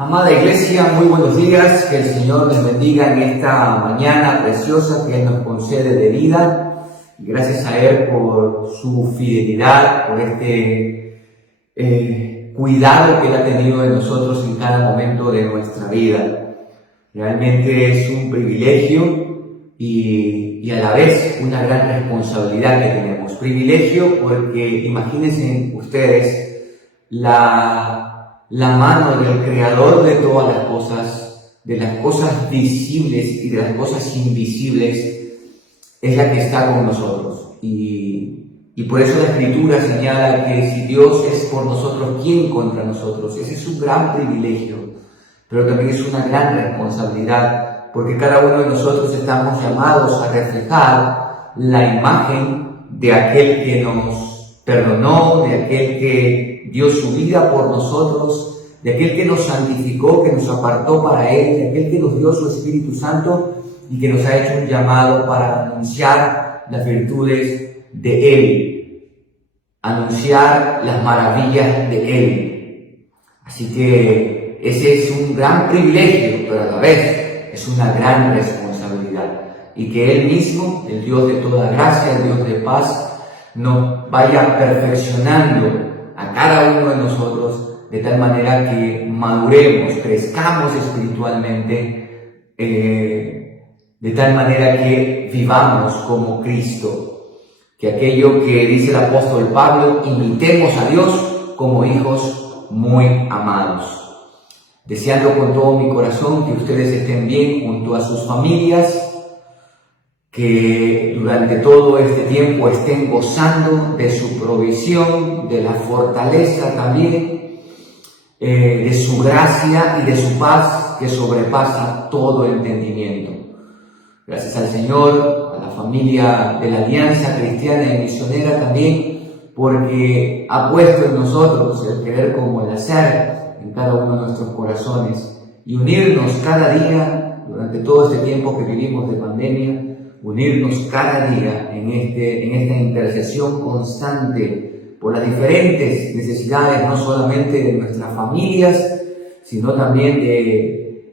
Amada Iglesia, muy buenos días, que el Señor les bendiga en esta mañana preciosa que Él nos concede de vida. Gracias a Él por su fidelidad, por este cuidado que Él ha tenido de nosotros en cada momento de nuestra vida. Realmente es un privilegio y a la vez una gran responsabilidad que tenemos. Privilegio porque imagínense ustedes la mano del Creador de todas las cosas, de las cosas visibles y de las cosas invisibles, es la que está con nosotros. Y por eso la Escritura señala que si Dios es por nosotros, ¿quién contra nosotros? Ese es un gran privilegio, pero también es una gran responsabilidad, porque cada uno de nosotros estamos llamados a reflejar la imagen de aquel que nos perdonó, de aquel que dio su vida por nosotros, de aquel que nos santificó, que nos apartó para Él, de aquel que nos dio su Espíritu Santo y que nos ha hecho un llamado para anunciar las virtudes de Él, anunciar las maravillas de Él. Así que ese es un gran privilegio, pero a la vez es una gran responsabilidad. Y que Él mismo, el Dios de toda gracia, el Dios de paz, nos vaya perfeccionando a cada uno de nosotros de tal manera que maduremos, crezcamos espiritualmente, de tal manera que vivamos como Cristo. Que aquello que dice el apóstol Pablo, imitemos a Dios como hijos muy amados. Deseando con todo mi corazón que ustedes estén bien junto a sus familias, que durante todo este tiempo estén gozando de su provisión, de la fortaleza también, de su gracia y de su paz que sobrepasa todo entendimiento. Gracias al Señor, a la familia de la Alianza Cristiana y Misionera también, porque ha puesto en nosotros el querer como el hacer en cada uno de nuestros corazones y unirnos cada día durante todo este tiempo que vivimos de pandemia, unirnos cada día en esta intercesión constante por las diferentes necesidades, no solamente de nuestras familias, sino también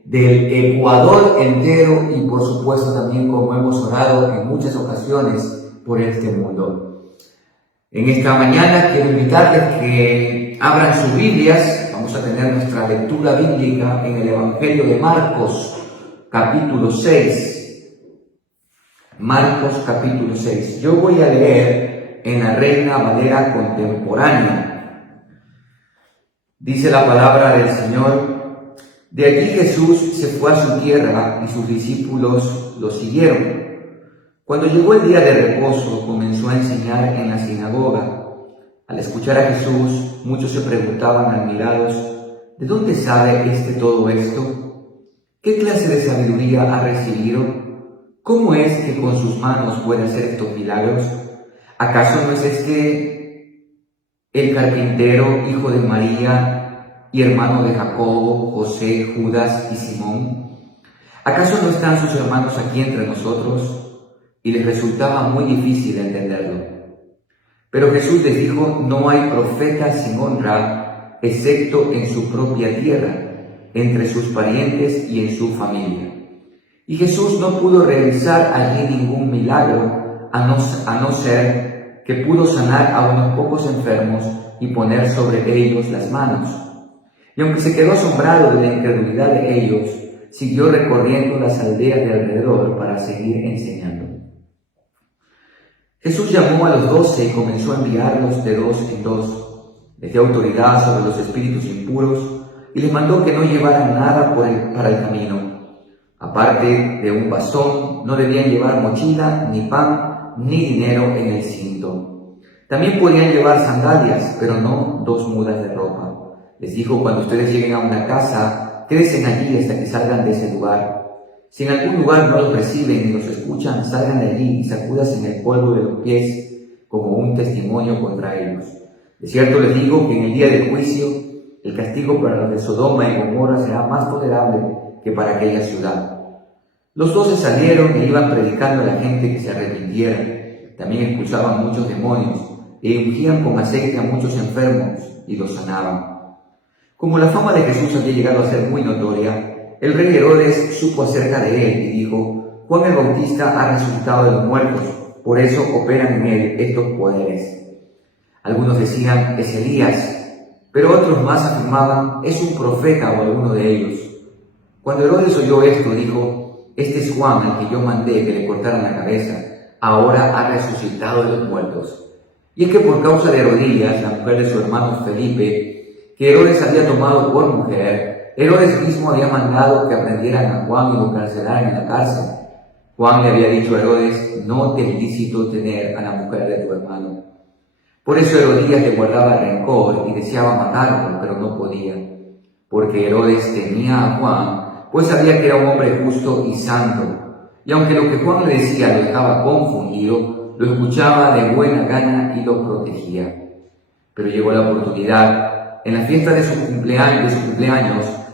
del Ecuador entero y por supuesto también, como hemos orado en muchas ocasiones, por este mundo. En esta mañana quiero invitarles que abran sus Biblias. Vamos a tener nuestra lectura bíblica en el Evangelio de Marcos, capítulo 6. Marcos capítulo 6. Yo voy a leer en la Reina Valera contemporánea. Dice la palabra del Señor: de allí Jesús se fue a su tierra y sus discípulos lo siguieron. Cuando llegó el día de reposo, comenzó a enseñar en la sinagoga. Al escuchar a Jesús, muchos se preguntaban admirados: ¿de dónde sabe todo esto? ¿Qué clase de sabiduría ha recibido? ¿Cómo es que con sus manos puede hacer estos milagros? ¿Acaso no es este el carpintero, hijo de María y hermano de Jacobo, José, Judas y Simón? ¿Acaso no están sus hermanos aquí entre nosotros? Y les resultaba muy difícil entenderlo. Pero Jesús les dijo: no hay profeta sin honra, excepto en su propia tierra, entre sus parientes y en su familia. Y Jesús no pudo realizar allí ningún milagro, a no ser que pudo sanar a unos pocos enfermos y poner sobre ellos las manos. Y aunque se quedó asombrado de la incredulidad de ellos, siguió recorriendo las aldeas de alrededor para seguir enseñando. Jesús llamó a los 12 y comenzó a enviarlos de 2 en 2. Les dio autoridad sobre los espíritus impuros y les mandó que no llevaran nada para el camino. Aparte de un bastón, no debían llevar mochila, ni pan, ni dinero en el cinto. También podían llevar sandalias, pero no 2 mudas de ropa. Les dijo: cuando ustedes lleguen a una casa, quédense allí hasta que salgan de ese lugar. Si en algún lugar no los reciben ni los escuchan, salgan de allí y sacúdanse en el polvo de los pies como un testimonio contra ellos. De cierto les digo que en el día del juicio, el castigo para los de Sodoma y Gomorra será más tolerable que para aquella ciudad. Los 12 salieron e iban predicando a la gente que se arrepintiera. También expulsaban muchos demonios e ungían con aceite a muchos enfermos y los sanaban. Como la fama de Jesús había llegado a ser muy notoria, el rey Herodes supo acerca de él y dijo: Juan el Bautista ha resucitado de los muertos, por eso operan en él estos poderes. Algunos decían: es Elías, pero otros más afirmaban: es un profeta o alguno de ellos. Cuando Herodes oyó esto, dijo: este es Juan, al que yo mandé que le cortaran la cabeza, ahora ha resucitado de los muertos. Y es que por causa de Herodías, la mujer de su hermano Felipe, que Herodes había tomado por mujer, Herodes mismo había mandado que aprendieran a Juan y lo encarcelaran en la cárcel. Juan le había dicho a Herodes: no te es lícito tener a la mujer de tu hermano. Por eso Herodías le guardaba rencor y deseaba matarlo, pero no podía, porque Herodes temía a Juan, pues sabía que era un hombre justo y santo, y aunque lo que Juan le decía lo dejaba confundido, lo escuchaba de buena gana y lo protegía. Pero llegó la oportunidad. En la fiesta de su cumpleaños,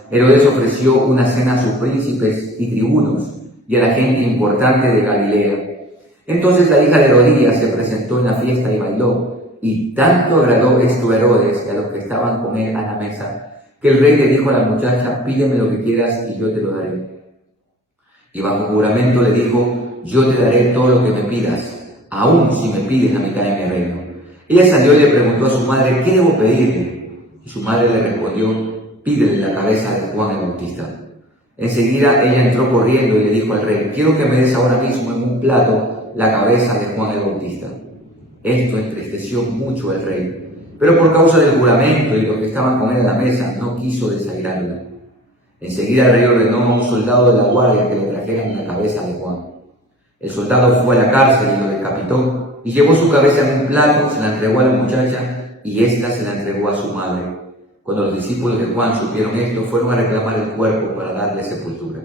Herodes ofreció una cena a sus príncipes y tribunos y a la gente importante de Galilea. Entonces la hija de Herodías se presentó en la fiesta y bailó, y tanto agradó esto a Herodes y a los que estaban con él a la mesa, que el rey le dijo a la muchacha: pídeme lo que quieras y yo te lo daré. Y bajo juramento le dijo: yo te daré todo lo que me pidas, aun si me pides la mitad de mi reino. Ella salió y le preguntó a su madre: ¿qué debo pedirle? Y su madre le respondió: pídele la cabeza de Juan el Bautista. Enseguida ella entró corriendo y le dijo al rey: quiero que me des ahora mismo en un plato la cabeza de Juan el Bautista. Esto entristeció mucho al rey, pero por causa del juramento y los que estaban con él en la mesa, no quiso desairarla. Enseguida el rey ordenó a un soldado de la guardia que le trajeran la cabeza de Juan. El soldado fue a la cárcel y lo decapitó, y llevó su cabeza en un plato, se la entregó a la muchacha, y ésta se la entregó a su madre. Cuando los discípulos de Juan supieron esto, fueron a reclamar el cuerpo para darle sepultura.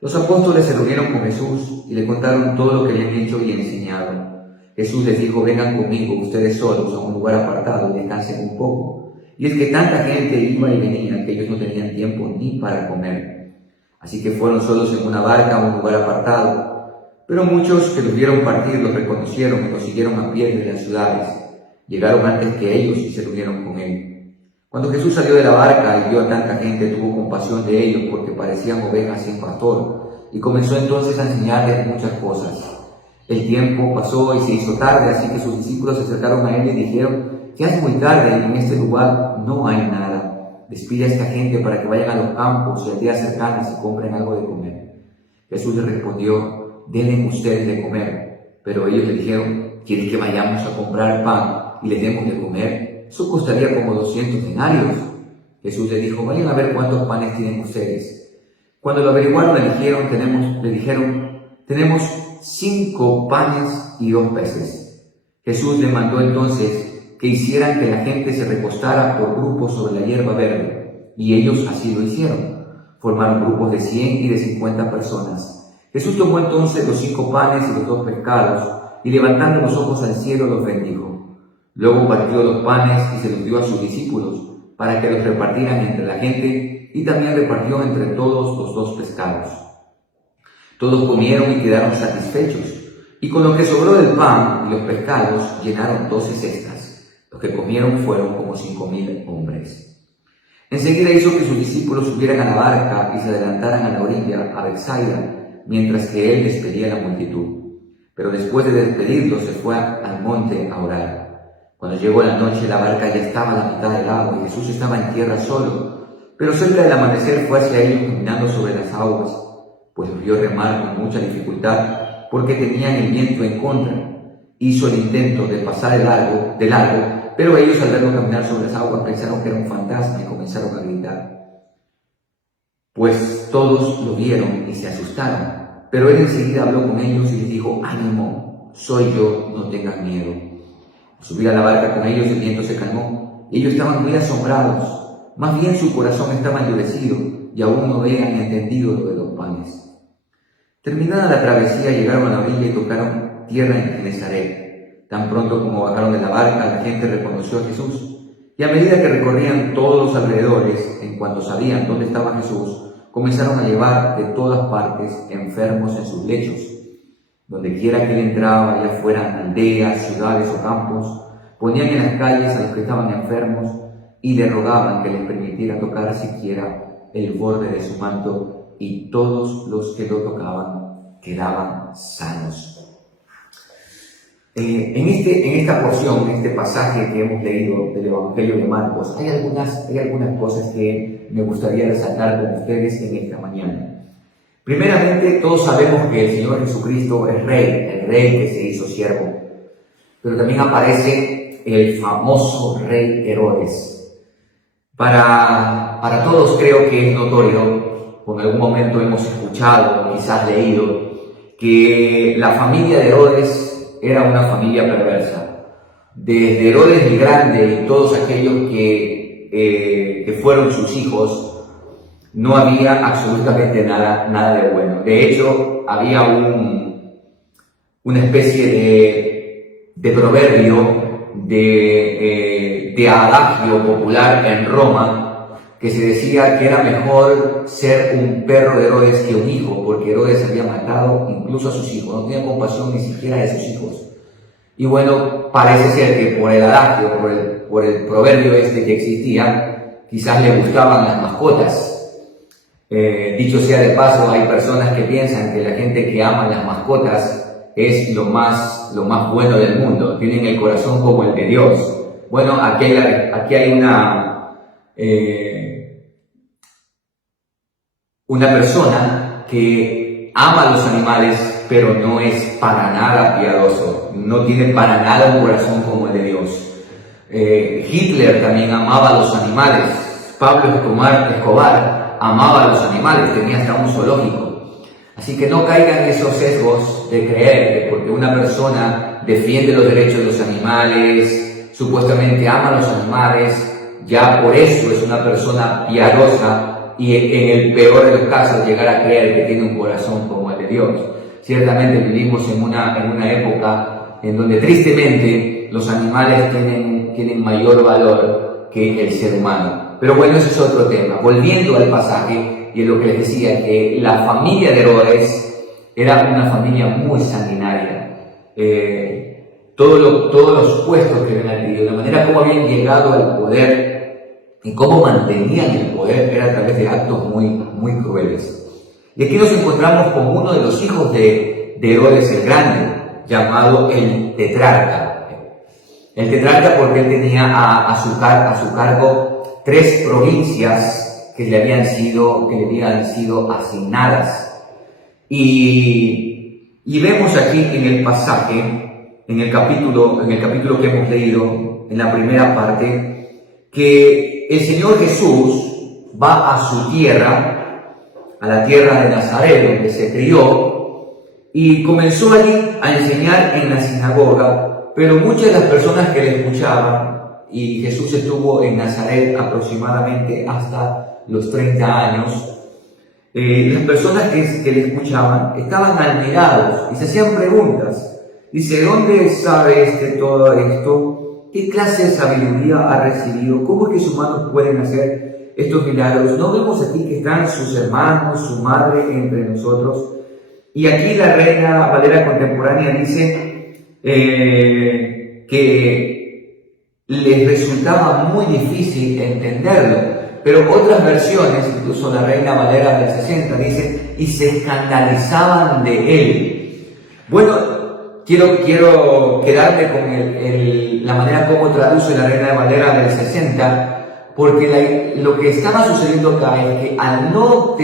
Los apóstoles se reunieron con Jesús y le contaron todo lo que habían hecho y enseñado. Jesús les dijo: vengan conmigo ustedes solos a un lugar apartado y descansen un poco. Y es que tanta gente iba y venía que ellos no tenían tiempo ni para comer. Así que fueron solos en una barca a un lugar apartado. Pero muchos que los vieron partir los reconocieron y los siguieron a pie de las ciudades. Llegaron antes que ellos y se reunieron con él. Cuando Jesús salió de la barca y vio a tanta gente, tuvo compasión de ellos porque parecían ovejas sin pastor, y comenzó entonces a enseñarles muchas cosas. El tiempo pasó y se hizo tarde, así que sus discípulos se acercaron a él y dijeron: ya es muy tarde y en este lugar no hay nada. Despide a esta gente para que vayan a los campos y aldeas cercanas y compren algo de comer. Jesús les respondió: denle ustedes de comer. Pero ellos le dijeron: ¿quieren que vayamos a comprar pan y les demos de comer? Eso costaría como 200 denarios. Jesús les dijo: vayan a ver cuántos panes tienen ustedes. Cuando lo averiguaron, le dijeron: tenemos 5 panes y 2 peces. Jesús les mandó entonces que hicieran que la gente se recostara por grupos sobre la hierba verde, y ellos así lo hicieron. Formaron grupos de 100 y de 50 personas. Jesús tomó entonces los 5 panes y los 2 pescados, y levantando los ojos al cielo los bendijo. Luego partió los panes y se los dio a sus discípulos, para que los repartieran entre la gente, y también repartió entre todos los 2 pescados. Todos comieron y quedaron satisfechos, y con lo que sobró del pan y los pescados llenaron 12 cestas. Los que comieron fueron como 5,000 hombres. Enseguida hizo que sus discípulos subieran a la barca y se adelantaran a la orilla, a Betsaida, mientras que él despedía a la multitud. Pero después de despedirlos se fue al monte a orar. Cuando llegó la noche, la barca ya estaba a la mitad del agua y Jesús estaba en tierra solo, pero cerca del amanecer fue hacia ellos caminando sobre las aguas, pues los vio remar con mucha dificultad porque tenían el viento en contra. Hizo el intento de pasar de largo, pero ellos al verlo caminar sobre las aguas pensaron que era un fantasma y comenzaron a gritar. Pues todos lo vieron y se asustaron, pero él enseguida habló con ellos y les dijo: ánimo, soy yo, no tengan miedo. Al subir a la barca con ellos el viento se calmó y ellos estaban muy asombrados, más bien su corazón estaba endurecido y aún no habían entendido lo de los panes. Terminada la travesía, llegaron a la orilla y tocaron tierra en Genesaret. Tan pronto como bajaron de la barca, la gente reconoció a Jesús, y a medida que recorrían todos los alrededores, en cuanto sabían dónde estaba Jesús, comenzaron a llevar de todas partes enfermos en sus lechos. Donde quiera que él entraba, ya fueran aldeas, ciudades o campos, ponían en las calles a los que estaban enfermos y le rogaban que les permitiera tocar siquiera el borde de su manto, y todos los que lo tocaban quedaban sanos. En esta porción, en este pasaje que hemos leído del Evangelio de Marcos, hay algunas cosas que me gustaría resaltar con ustedes en esta mañana. Primeramente, todos sabemos que el Señor Jesucristo es Rey, el Rey que se hizo siervo, pero también aparece el famoso Rey Herodes. Para todos creo que es notorio, o en algún momento hemos escuchado, o quizás leído, que la familia de Herodes era una familia perversa. Desde Herodes el Grande y todos aquellos que fueron sus hijos, no había absolutamente nada de bueno. De hecho, había una especie de proverbio, de adagio popular en Roma, que se decía que era mejor ser un perro de Herodes que un hijo, porque Herodes había matado incluso a sus hijos, no tenía compasión ni siquiera de sus hijos. Y bueno, parece ser que por el adagio, por el proverbio que existía, quizás le gustaban las mascotas. Dicho sea de paso, hay personas que piensan que la gente que ama las mascotas es lo más bueno del mundo, tienen el corazón como el de Dios. Bueno, aquí hay una persona que ama a los animales, pero no es para nada piadoso, no tiene para nada un corazón como el de Dios. Hitler también amaba a los animales, Pablo Escobar amaba a los animales, tenía hasta un zoológico. Así que no caigan en esos sesgos de creer que porque una persona defiende los derechos de los animales, supuestamente ama a los animales, ya por eso es una persona piadosa, y en el peor de los casos llegar a creer que tiene un corazón como el de Dios. Ciertamente vivimos en una época en donde tristemente los animales tienen mayor valor que el ser humano. Pero bueno, ese es otro tema. Volviendo al pasaje y en lo que les decía, que la familia de Herodes era una familia muy sanguinaria. Todos los puestos que habían adquirido, la manera como habían llegado al poder y cómo mantenían el poder era a través de actos muy crueles. Y aquí nos encontramos con uno de los hijos de Herodes el Grande, llamado el tetrarca. El tetrarca porque él tenía a su cargo 3 provincias que le habían sido asignadas. Y vemos aquí en el pasaje, en el capítulo que hemos leído, en la primera parte, que el Señor Jesús va a su tierra, a la tierra de Nazaret, donde se crió, y comenzó allí a enseñar en la sinagoga, pero muchas de las personas que le escuchaban, y Jesús estuvo en Nazaret aproximadamente hasta los 30 años, las personas que le escuchaban estaban admirados y se hacían preguntas. Dice, ¿dónde sabe todo esto? ¿Qué clase de sabiduría ha recibido? ¿Cómo es que sus manos pueden hacer estos milagros? ¿No vemos aquí que están sus hermanos, su madre entre nosotros? Y aquí la Reina Valera contemporánea dice que les resultaba muy difícil entenderlo, pero otras versiones, incluso la Reina Valera del 60, dice, y se escandalizaban de él. Bueno, quiero quedarme con la manera como traduce la Reina Valera del 60, porque lo que estaba sucediendo acá es que al no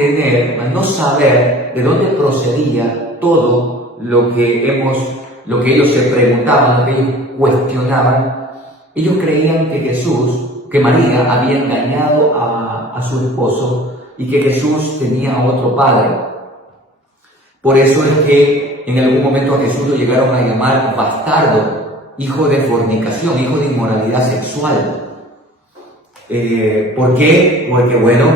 saber de dónde procedía todo lo que ellos se preguntaban, lo que ellos cuestionaban, ellos creían que María había engañado a su esposo y que Jesús tenía otro padre. Por eso es que en algún momento a Jesús lo llegaron a llamar bastardo, hijo de fornicación, hijo de inmoralidad sexual. ¿Por qué? Porque bueno,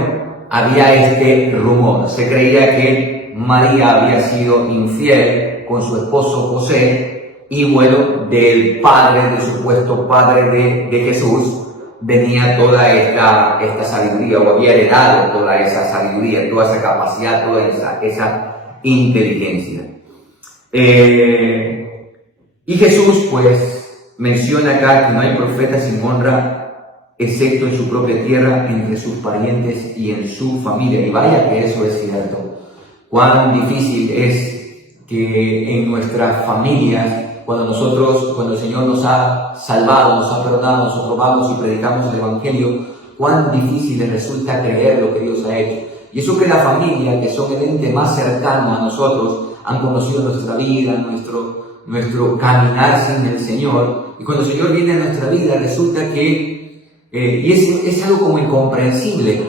había este rumor. Se creía que María había sido infiel con su esposo José y bueno, del supuesto padre de Jesús, venía toda esta sabiduría, o había heredado toda esa sabiduría, toda esa capacidad, toda esa inteligencia. Y Jesús pues menciona acá que no hay profeta sin honra excepto en su propia tierra, entre sus parientes y en su familia. Y vaya que eso es cierto. Cuán difícil es que en nuestras familias, cuando el Señor nos ha salvado, nos ha perdonado, nosotros vamos y predicamos el Evangelio, cuán difícil les resulta creer lo que Dios ha hecho. Y eso que la familia, que son el ente más cercano a nosotros, han conocido nuestra vida, nuestro caminar sin el Señor. Y cuando el Señor viene a nuestra vida, resulta que, y es algo como incomprensible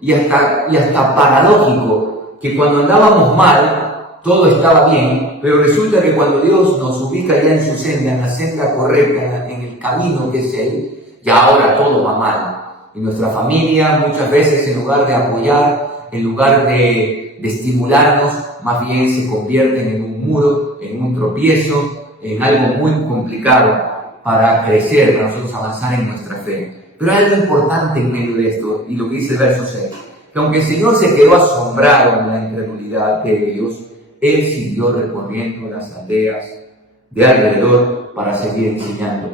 y hasta paradójico, que cuando andábamos mal, todo estaba bien, pero resulta que cuando Dios nos ubica ya en su senda, en la senda correcta, en el camino que es Él, ya ahora todo va mal. Y nuestra familia muchas veces, en lugar de apoyar, en lugar de estimularnos, más bien se convierten en un muro, en un tropiezo, en algo muy complicado para crecer, para nosotros avanzar en nuestra fe. Pero hay algo importante en medio de esto, y lo que dice el verso 6, que aunque el Señor se quedó asombrado en la incredulidad de ellos, Él siguió recorriendo las aldeas de alrededor para seguir enseñando.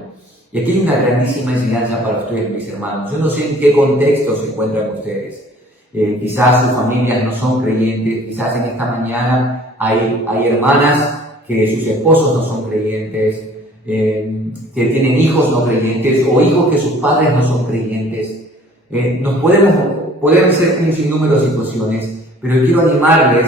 Y aquí hay una grandísima enseñanza para ustedes, mis hermanos. Yo no sé en qué contexto se encuentran ustedes. Quizás sus familias no son creyentes, quizás en esta mañana hay hermanas que sus esposos no son creyentes, que tienen hijos no creyentes, o hijos que sus padres no son creyentes. Podemos ser un sinnúmero de situaciones, pero quiero animarles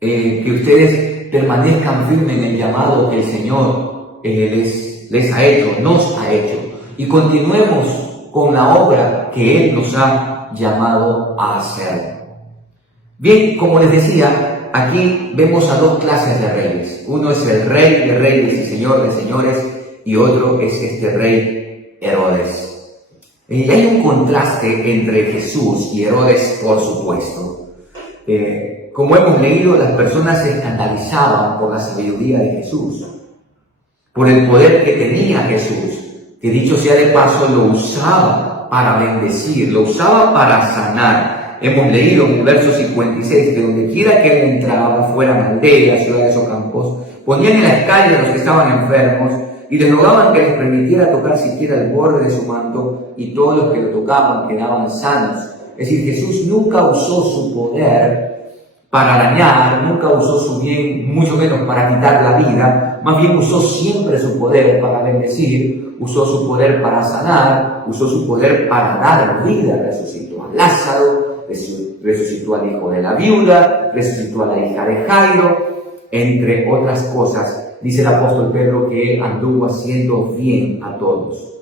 que ustedes permanezcan firmes en el llamado que el Señor les ha hecho, nos ha hecho, y continuemos con la obra que Él nos ha llamado a hacer. Bien, como les decía, aquí vemos a dos clases de reyes. Uno es el rey de reyes y señor de señores, y otro es este rey Herodes. Y hay un contraste entre Jesús y Herodes, por supuesto. Como hemos leído, las personas se escandalizaban por la sabiduría de Jesús, por el poder que tenía Jesús, que dicho sea de paso, lo usaba para bendecir, lo usaba para sanar. Hemos leído en el verso 56 que donde quiera que él entraba, fueran aldeas, ciudades o campos, ponían en las calles a los que estaban enfermos y les rogaban que les permitiera tocar siquiera el borde de su manto, y todos los que lo tocaban quedaban sanos. Es decir, Jesús nunca usó su poder para dañar, nunca usó su bien, mucho menos para quitar la vida, más bien usó siempre su poder para bendecir, usó su poder para sanar, usó su poder para dar vida. Resucitó a Lázaro, resucitó al hijo de la viuda, resucitó a la hija de Jairo, entre otras cosas. Dice el apóstol Pedro que él anduvo haciendo bien a todos.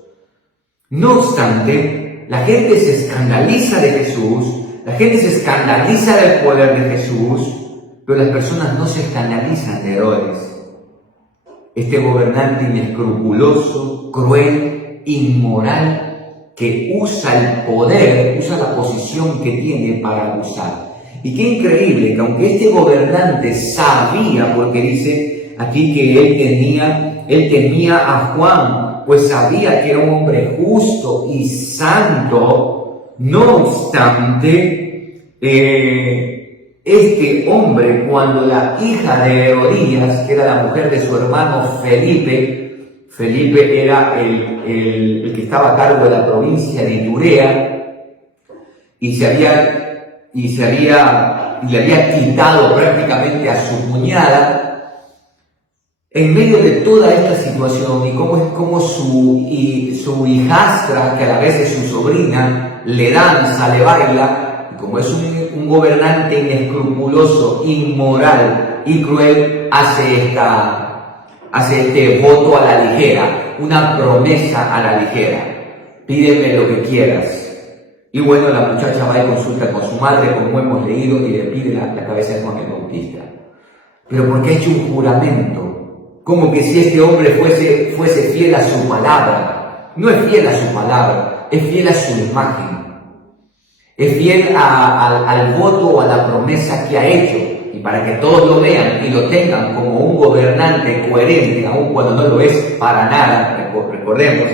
No obstante, la gente se escandaliza de Jesús, la gente se escandaliza del poder de Jesús, pero las personas no se escandalizan de Herodes, este gobernante inescrupuloso, cruel, inmoral, que usa el poder, usa la posición que tiene para abusar. Y qué increíble que aunque este gobernante sabía, porque dice aquí que él temía a Juan, pues sabía que era un hombre justo y santo, no obstante, este hombre, cuando la hija de Herodías, que era la mujer de su hermano Felipe era el que estaba a cargo de la provincia de Iturea, y le había quitado prácticamente a su cuñada. En medio de toda esta situación, y como su hijastra, que a la vez es su sobrina, le danza, le baila, y como es un gobernante inescrupuloso, inmoral y cruel, hace este voto a la ligera, una promesa a la ligera: pídeme lo que quieras. Y bueno, la muchacha va y consulta con su madre, como hemos leído, y le pide la cabeza de Juan el Bautista. Pero porque ha hecho un juramento, como que si este hombre fuese fiel a su palabra. No es fiel a su palabra, es fiel a su imagen. Es fiel al voto o a la promesa que ha hecho. Y para que todos lo vean y lo tengan como un gobernante coherente, aun cuando no lo es para nada, recordemos,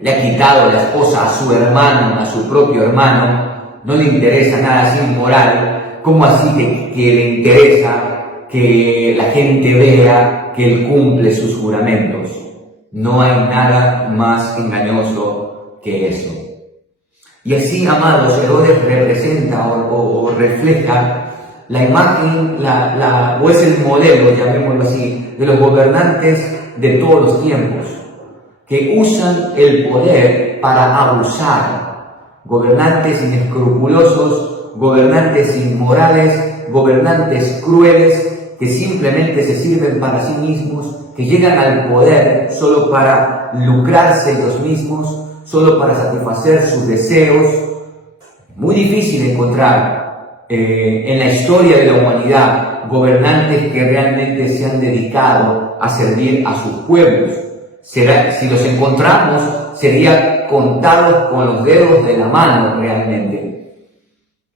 le ha quitado la esposa a su hermano, a su propio hermano, no le interesa nada, es inmoral. ¿Cómo así que le interesa que la gente vea que él cumple sus juramentos? No hay nada más engañoso que eso. Y así, amados, Herodes representa o refleja la imagen, o es el modelo, llamémoslo así, de los gobernantes de todos los tiempos, que usan el poder para abusar. Gobernantes inescrupulosos, gobernantes inmorales, gobernantes crueles, que simplemente se sirven para sí mismos, que llegan al poder solo para lucrarse ellos mismos, solo para satisfacer sus deseos. Muy difícil encontrar en la historia de la humanidad gobernantes que realmente se han dedicado a servir a sus pueblos. Si los encontramos, sería contados con los dedos de la mano realmente.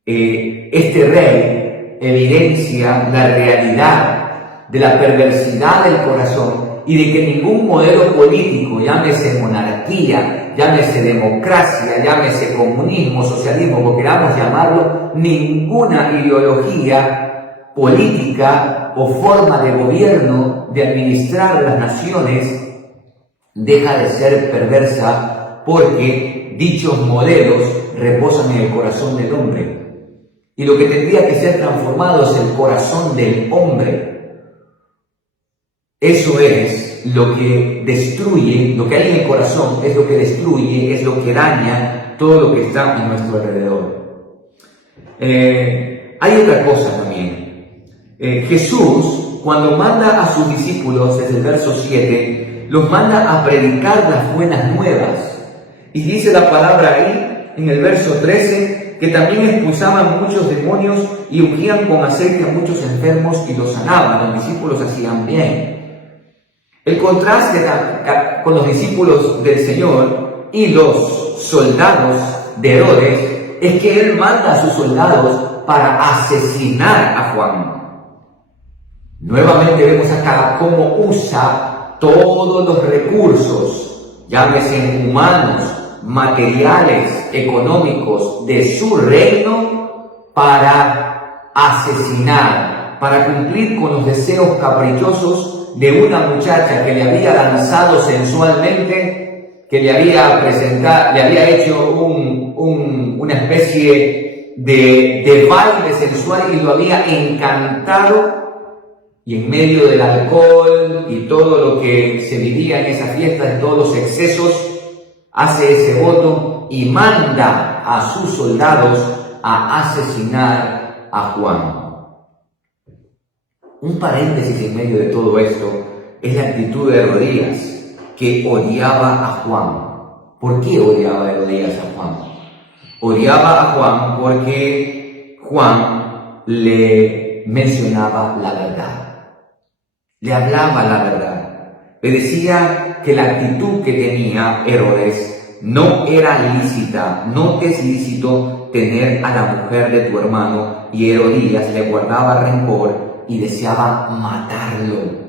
Este rey evidencia la realidad de la perversidad del corazón y de que ningún modelo político, llámese monarquía, llámese democracia, llámese comunismo, socialismo, como queramos llamarlo, ninguna ideología política o forma de gobierno de administrar las naciones deja de ser perversa, porque dichos modelos reposan en el corazón del hombre. Y lo que tendría que ser transformado es el corazón del hombre. Eso es lo que destruye, lo que hay en el corazón es lo que destruye, es lo que daña todo lo que está a nuestro alrededor. Hay otra cosa también. Jesús, cuando manda a sus discípulos, desde el verso 7, los manda a predicar las buenas nuevas. Y dice la palabra ahí, en el verso 13, que también expulsaban muchos demonios y ungían con aceite a muchos enfermos y los sanaban. Los discípulos hacían bien. El contraste con los discípulos del Señor y los soldados de Herodes es que él manda a sus soldados para asesinar a Juan. Nuevamente vemos acá cómo usa todos los recursos, llámese humanos, materiales, económicos, de su reino para asesinar, para cumplir con los deseos caprichosos de una muchacha que le había danzado sensualmente, que le había hecho una especie de baile sensual y lo había encantado, y en medio del alcohol y todo lo que se vivía en esa fiesta, de todos los excesos, hace ese voto y manda a sus soldados a asesinar a Juan. Un paréntesis en medio de todo esto es la actitud de Herodías, que odiaba a Juan. ¿Por qué odiaba a Herodías a Juan? Odiaba a Juan porque Juan le mencionaba la verdad, le hablaba la verdad, le decía que la actitud que tenía Herodes no era lícita, no te es lícito tener a la mujer de tu hermano, y Herodías le guardaba rencor y deseaba matarlo.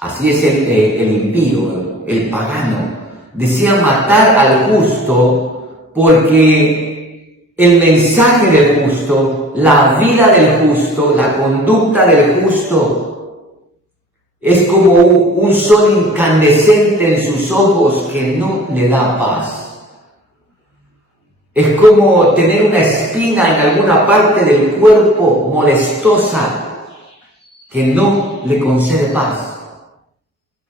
Así es el impío, el pagano. Desea matar al justo porque el mensaje del justo, la vida del justo, la conducta del justo es como un sol incandescente en sus ojos que no le da paz. Es como tener una espina en alguna parte del cuerpo molestosa que no le concede paz.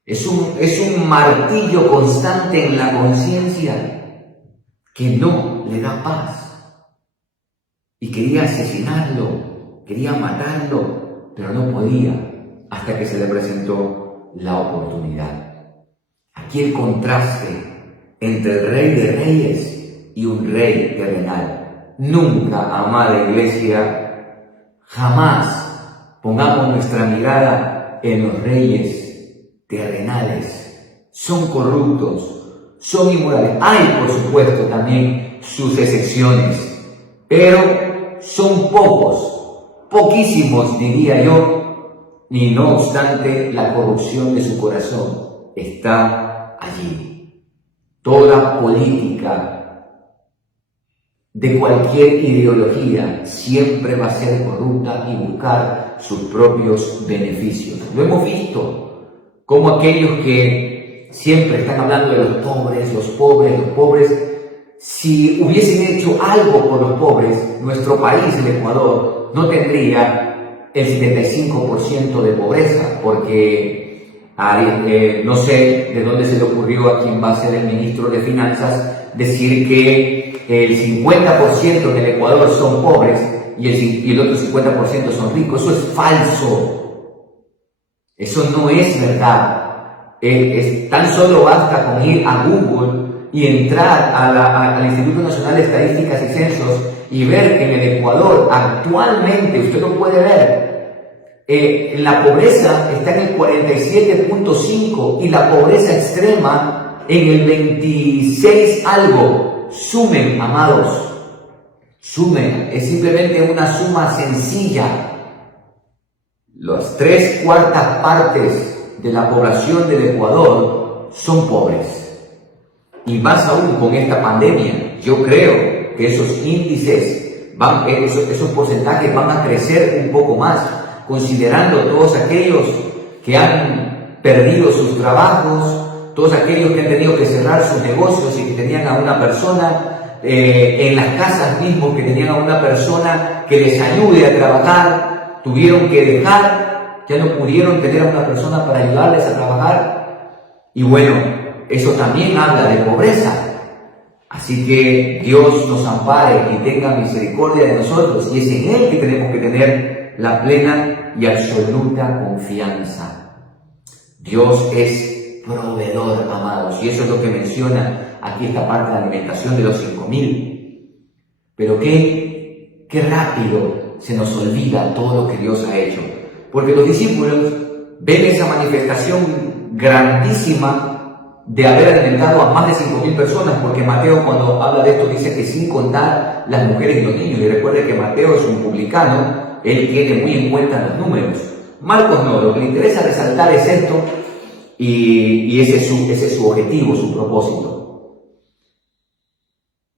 Es un martillo constante en la conciencia que no le da paz. Y quería asesinarlo, quería matarlo, pero no podía hasta que se le presentó la oportunidad. Aquí el contraste entre el Rey de Reyes y un rey terrenal. Nunca, amada iglesia, jamás pongamos nuestra mirada en los reyes terrenales. Son corruptos, son inmorales. Hay, por supuesto, también sus excepciones, pero son pocos, poquísimos, diría yo, y no obstante, la corrupción de su corazón está allí. Toda política de cualquier ideología siempre va a ser corrupta y buscar sus propios beneficios. Lo hemos visto, como aquellos que siempre están hablando de los pobres, si hubiesen hecho algo por los pobres, nuestro país, el Ecuador, no tendría el 75% de pobreza, porque no sé de dónde se le ocurrió a quien va a ser el ministro de Finanzas decir que el 50% del Ecuador son pobres y el otro 50% son ricos. Eso es falso. Eso no es verdad. Tan solo basta con ir a Google y entrar al Instituto Nacional de Estadísticas y Censos y ver que en el Ecuador actualmente, usted lo puede ver, la pobreza está en el 47.5 y la pobreza extrema en el 26 algo. Sumen, amados, sumen, es simplemente una suma sencilla. Las 3/4 partes de la población del Ecuador son pobres. Y más aún con esta pandemia, yo creo que esos índices, esos porcentajes van a crecer un poco más, considerando todos aquellos que han perdido sus trabajos, todos aquellos que han tenido que cerrar sus negocios y que tenían a una persona, en las casas mismos que tenían a una persona que les ayude a trabajar, tuvieron que dejar, ya no pudieron tener a una persona para ayudarles a trabajar. Y bueno, eso también habla de pobreza. Así que Dios nos ampare y tenga misericordia de nosotros, y es en Él que tenemos que tener la plena y absoluta confianza. Dios es proveedor, amados, y eso es lo que menciona aquí esta parte de la alimentación de los 5,000. Pero qué rápido se nos olvida todo lo que Dios ha hecho, porque los discípulos ven esa manifestación grandísima de haber alimentado a más de 5,000 personas, porque Mateo, cuando habla de esto, dice que sin contar las mujeres y los niños. Y recuerde que Mateo es un publicano, él tiene muy en cuenta los números. Marcos no, lo que le interesa resaltar es esto, y ese es su objetivo, su propósito.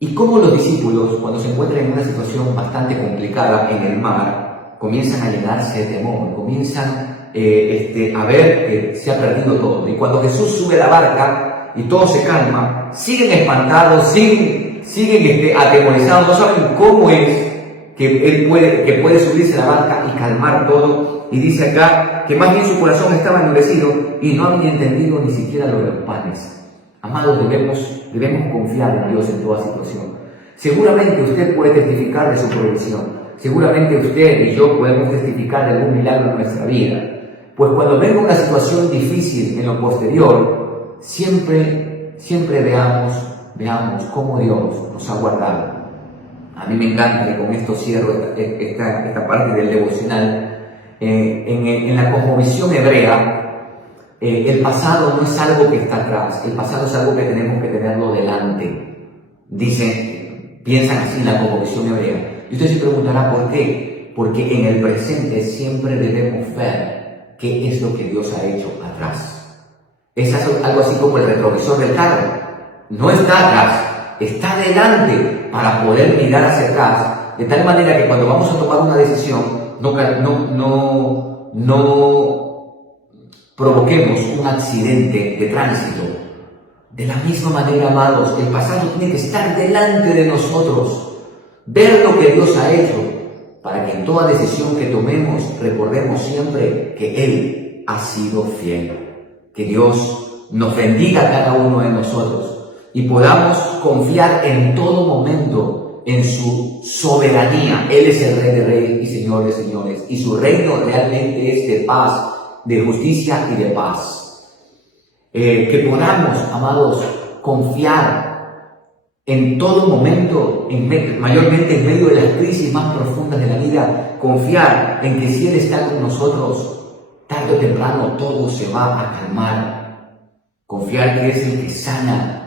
Y cómo los discípulos, cuando se encuentran en una situación bastante complicada en el mar, comienzan a llenarse de temor, comienzan a ver que se ha perdido todo. Y cuando Jesús sube a la barca y todo se calma, siguen espantados, siguen atemorizados, no saben cómo es que puede subirse a la barca y calmar todo. Y dice acá que más bien su corazón estaba endurecido y no habían entendido ni siquiera lo de los panes. Amados, debemos confiar en Dios en toda situación. Seguramente usted puede testificar de su provisión. Seguramente usted y yo podemos testificar de algún milagro en nuestra vida. Pues cuando venga una situación difícil en lo posterior, siempre veamos cómo Dios nos ha guardado. A mí me encanta, y con esto cierro esta parte del devocional. En la cosmovisión hebrea, el pasado no es algo que está atrás, el pasado es algo que tenemos que tenerlo delante. Piensan así en la cosmovisión hebrea. Y usted se preguntará por qué. Porque en el presente siempre debemos ver qué es lo que Dios ha hecho atrás. Es algo así como el retrovisor del carro. No está atrás, está delante para poder mirar hacia atrás, de tal manera que cuando vamos a tomar una decisión no provoquemos un accidente de tránsito. De la misma manera, amados, el pasado tiene que estar delante de nosotros, ver lo que Dios ha hecho, para que en toda decisión que tomemos recordemos siempre que Él ha sido fiel. Que Dios nos bendiga a cada uno de nosotros y podamos confiar en todo momento en su soberanía. Él es el Rey de Reyes y Señor de Señores, y su reino realmente es de paz, de justicia y de paz. Que podamos, amados, confiar en todo momento, mayormente en medio de las crisis más profundas de la vida, confiar en que si Él está con nosotros, tarde o temprano todo se va a calmar. Confiar que es el que sana.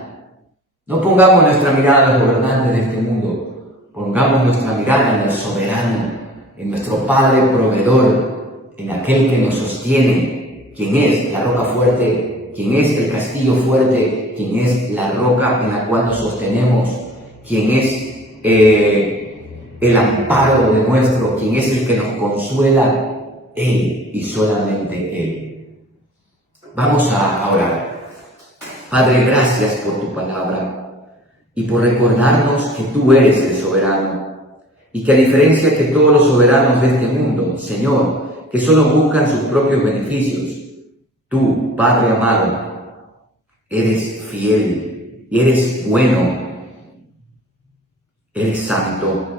No pongamos nuestra mirada en los gobernantes de este mundo, pongamos nuestra mirada en el soberano, en nuestro Padre proveedor, en aquel que nos sostiene, quien es la roca fuerte, quien es el castillo fuerte, quien es la roca en la cual nos sostenemos, quien es el amparo de nuestro, quien es el que nos consuela, Él y solamente Él. Vamos a orar. Padre, gracias por tu palabra. y por recordarnos que tú eres el soberano y que a diferencia de todos los soberanos de este mundo, Señor, que solo buscan sus propios beneficios, tú, Padre amado, eres fiel y eres bueno, eres santo.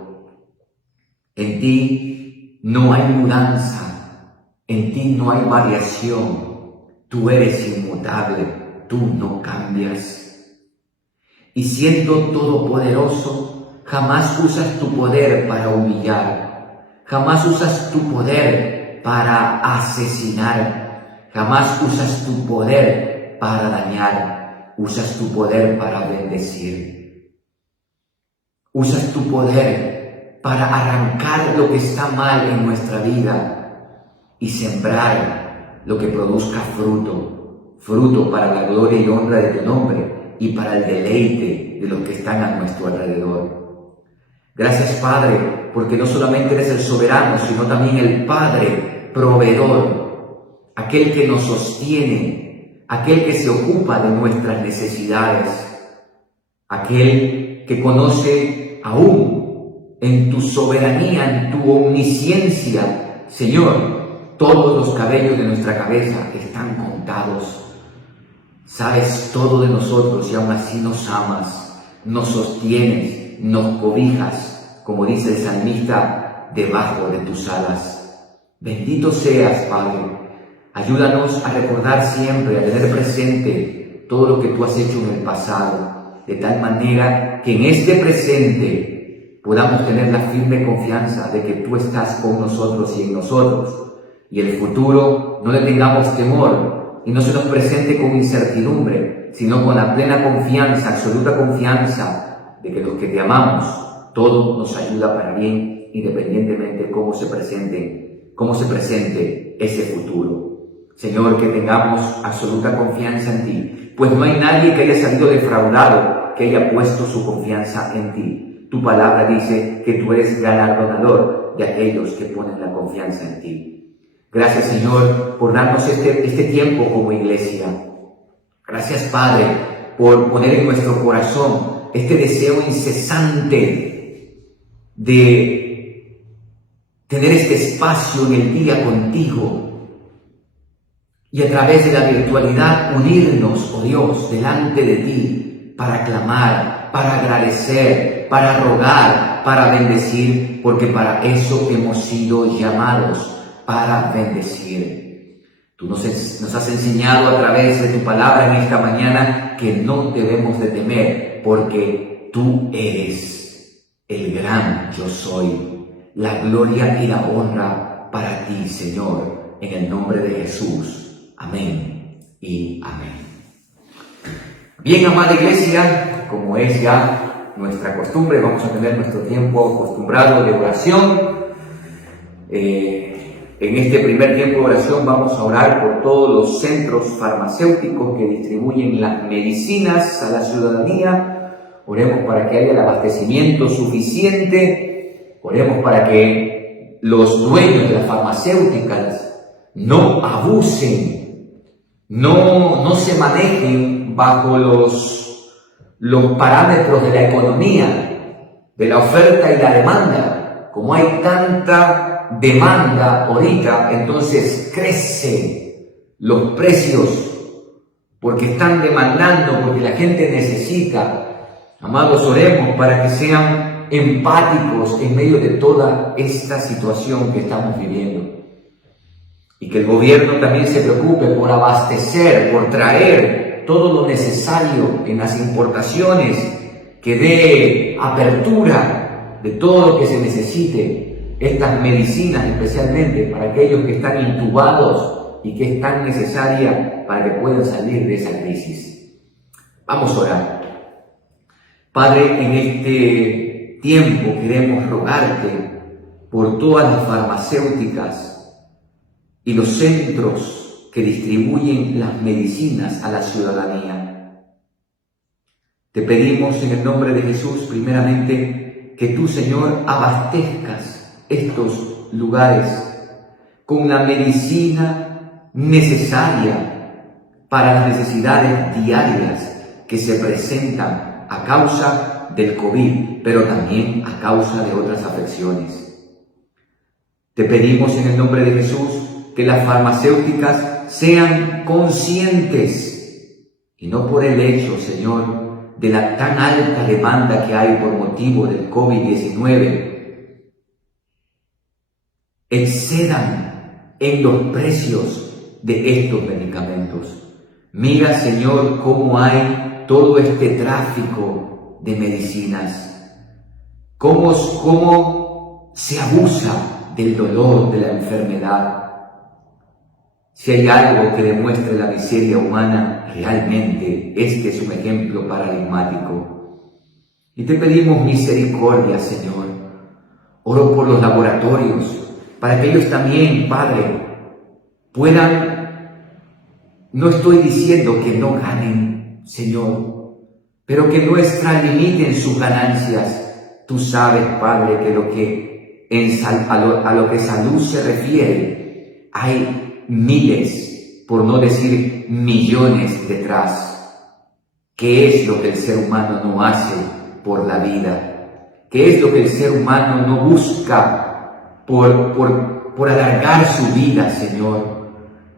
En ti no hay mudanza, en ti no hay variación, tú eres inmutable, tú no cambias. Y siendo todopoderoso, jamás usas tu poder para humillar, jamás usas tu poder para asesinar, jamás usas tu poder para dañar, usas tu poder para bendecir. Usas tu poder para arrancar lo que está mal en nuestra vida y sembrar lo que produzca fruto, fruto para la gloria y honra de tu nombre y para el deleite de los que están a nuestro alrededor. Gracias, Padre, porque no solamente eres el soberano, sino también el Padre proveedor, aquel que nos sostiene, aquel que se ocupa de nuestras necesidades, aquel que conoce aún en tu soberanía, en tu omnisciencia, Señor, todos los cabellos de nuestra cabeza están contados. Sabes todo de nosotros y aún así nos amas, nos sostienes, nos cobijas, como dice el salmista, debajo de tus alas. Bendito seas, Padre. Ayúdanos a recordar siempre, a tener presente todo lo que tú has hecho en el pasado, de tal manera que en este presente podamos tener la firme confianza de que tú estás con nosotros y en nosotros, y el futuro no le tengamos temor, y no se nos presente con incertidumbre, sino con la plena confianza, absoluta confianza de que los que te amamos, todo nos ayuda para bien, independientemente de cómo se presente ese futuro. Señor, que tengamos absoluta confianza en ti, pues no hay nadie que haya salido defraudado, que haya puesto su confianza en ti. Tu palabra dice que tú eres galardonador de aquellos que ponen la confianza en ti. Gracias, Señor, por darnos este tiempo como iglesia. Gracias, Padre, por poner en nuestro corazón este deseo incesante de tener este espacio en el día contigo y a través de la virtualidad unirnos, oh Dios, delante de ti para clamar, para agradecer, para rogar, para bendecir, porque para eso hemos sido llamados, para bendecir. Tú nos has enseñado a través de tu palabra en esta mañana que no debemos de temer, porque tú eres el gran yo soy. La gloria y la honra para ti, Señor, en el nombre de Jesús. Amén y amén. Bien, amada iglesia, como es ya nuestra costumbre, vamos a tener nuestro tiempo acostumbrado de oración. En este primer tiempo de oración vamos a orar por todos los centros farmacéuticos que distribuyen las medicinas a la ciudadanía. Oremos para que haya el abastecimiento suficiente. Oremos para que los dueños de las farmacéuticas no abusen, no se manejen bajo los parámetros de la economía, de la oferta y la demanda. Como hay tanta demanda ahorita, entonces crecen los precios porque están demandando, porque la gente necesita. Amados, oremos para que sean empáticos en medio de toda esta situación que estamos viviendo y que el gobierno también se preocupe por abastecer, por traer todo lo necesario en las importaciones, que dé apertura de todo lo que se necesite. Estas medicinas especialmente para aquellos que están intubados y que es tan necesaria para que puedan salir de esa crisis. Vamos a orar. Padre, en este tiempo queremos rogarte por todas las farmacéuticas y los centros que distribuyen las medicinas a la ciudadanía. Te pedimos en el nombre de Jesús primeramente que tú, Señor, abastezcas estos lugares con la medicina necesaria para las necesidades diarias que se presentan a causa del COVID, pero también a causa de otras afecciones. Te pedimos en el nombre de Jesús que las farmacéuticas sean conscientes, y no por el hecho, Señor, de la tan alta demanda que hay por motivo del COVID-19, excedan en los precios de estos medicamentos. Mira, Señor, cómo hay todo este tráfico de medicinas, cómo se abusa del dolor, de la enfermedad. Si hay algo que demuestre la miseria humana, realmente este es un ejemplo paradigmático. Y te pedimos misericordia, Señor. Oro por los laboratorios, para que ellos también, Padre, puedan, no estoy diciendo que no ganen, Señor, pero que no extralimiten sus ganancias. Tú sabes, Padre, que a lo que salud se refiere, hay miles, por no decir millones detrás. ¿Qué es lo que el ser humano no hace por la vida? ¿Qué es lo que el ser humano no busca por alargar su vida, Señor?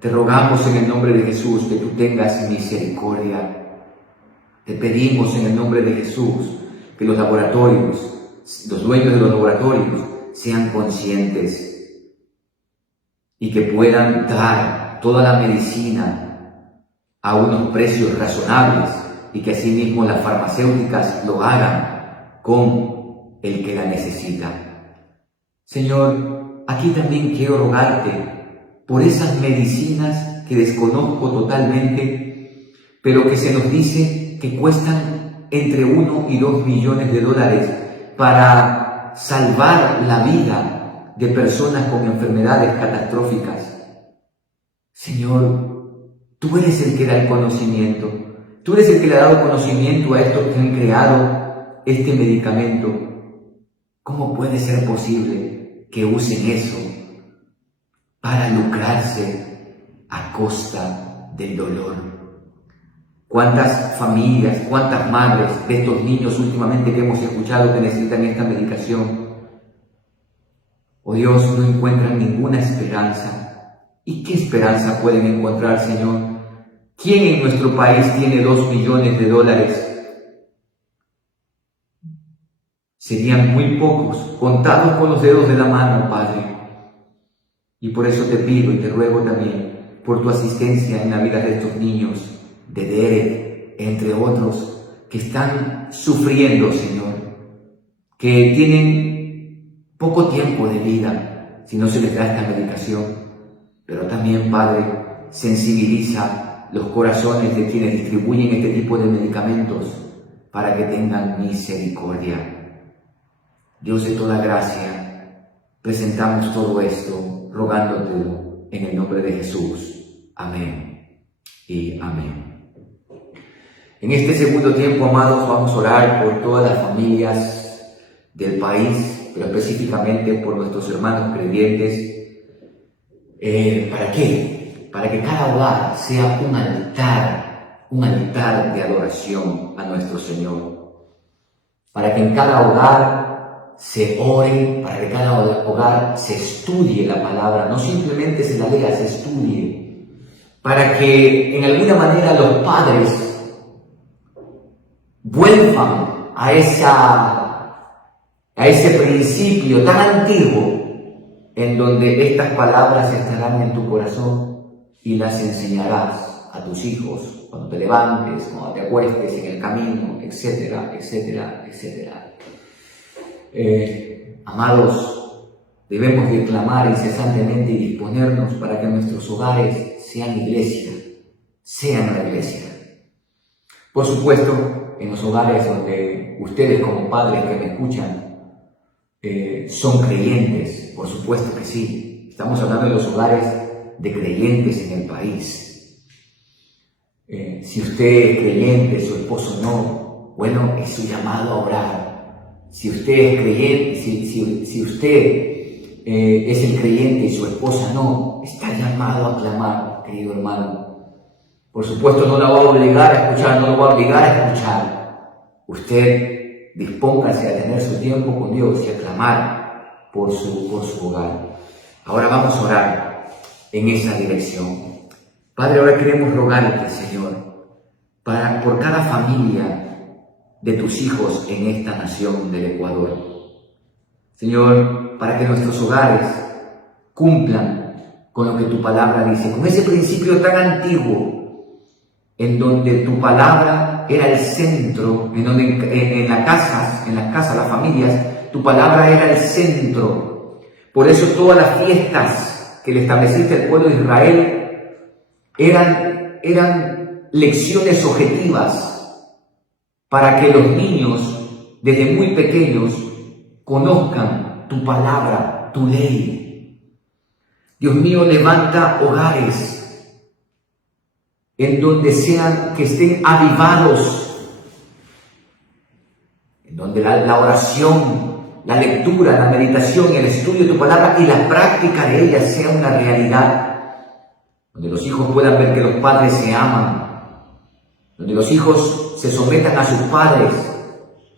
Te rogamos en el nombre de Jesús que tú tengas misericordia. Te pedimos en el nombre de Jesús que los laboratorios, los dueños de los laboratorios, sean conscientes y que puedan dar toda la medicina a unos precios razonables, y que asimismo las farmacéuticas lo hagan con el que la necesita. Señor, aquí también quiero rogarte por esas medicinas que desconozco totalmente, pero que se nos dice que cuestan entre 1 y 2 millones de dólares para salvar la vida de personas con enfermedades catastróficas. Señor, tú eres el que da el conocimiento. Tú eres el que le ha dado conocimiento a estos que han creado este medicamento. ¿Cómo puede ser posible que usen eso para lucrarse a costa del dolor? ¿Cuántas familias, cuántas madres de estos niños últimamente que hemos escuchado que necesitan esta medicación, oh Dios, no encuentran ninguna esperanza? ¿Y qué esperanza pueden encontrar, Señor? ¿Quién en nuestro país tiene 2 millones de dólares? Serían muy pocos, contados con los dedos de la mano, Padre. Y por eso te pido y te ruego también por tu asistencia en la vida de estos niños, de Derek, entre otros, que están sufriendo, Señor, que tienen poco tiempo de vida si no se les da esta medicación. Pero también, Padre, sensibiliza los corazones de quienes distribuyen este tipo de medicamentos para que tengan misericordia. Dios de toda gracia, presentamos todo esto rogándotelo en el nombre de Jesús. Amén y amén. En este segundo tiempo, amados, vamos a orar por todas las familias del país, pero específicamente por nuestros hermanos creyentes. ¿Para qué? Para que cada hogar sea un altar de adoración a nuestro Señor. Para que en cada hogar se ore, para que cada hogar se estudie la palabra, no simplemente se la lea, se estudie. Para que en alguna manera los padres vuelvan a ese principio tan antiguo en donde estas palabras estarán en tu corazón y las enseñarás a tus hijos cuando te levantes, cuando te acuestes, en el camino, etcétera, etcétera, etcétera. Amados, debemos de clamar incesantemente y disponernos para que nuestros hogares sean iglesia, sean la iglesia. Por supuesto, en los hogares donde ustedes como padres que me escuchan son creyentes, por supuesto que sí. Estamos hablando de los hogares de creyentes en el país. Si usted es creyente, su esposo no, bueno, es su llamado a orar. Si usted es creyente, si usted es el creyente y su esposa no, está llamado a clamar, querido hermano. Por supuesto no la va a obligar a escuchar, no lo va a obligar a escuchar. Usted dispóngase a tener su tiempo con Dios y a clamar por su hogar. Ahora vamos a orar en esa dirección. Padre, ahora queremos rogarte, Señor, por cada familia de tus hijos en esta nación del Ecuador. Señor, para que nuestros hogares cumplan con lo que tu palabra dice, con ese principio tan antiguo, en donde tu palabra era el centro, en donde en las casas, las familias, tu palabra era el centro. Por eso todas las fiestas que le estableciste al pueblo de Israel eran lecciones objetivas para que los niños, desde muy pequeños, conozcan tu palabra, tu ley. Dios mío, levanta hogares en donde que estén avivados, en donde la oración, la lectura, la meditación, el estudio de tu palabra y la práctica de ella sea una realidad, donde los hijos puedan ver que los padres se aman, donde los hijos se sometan a sus padres,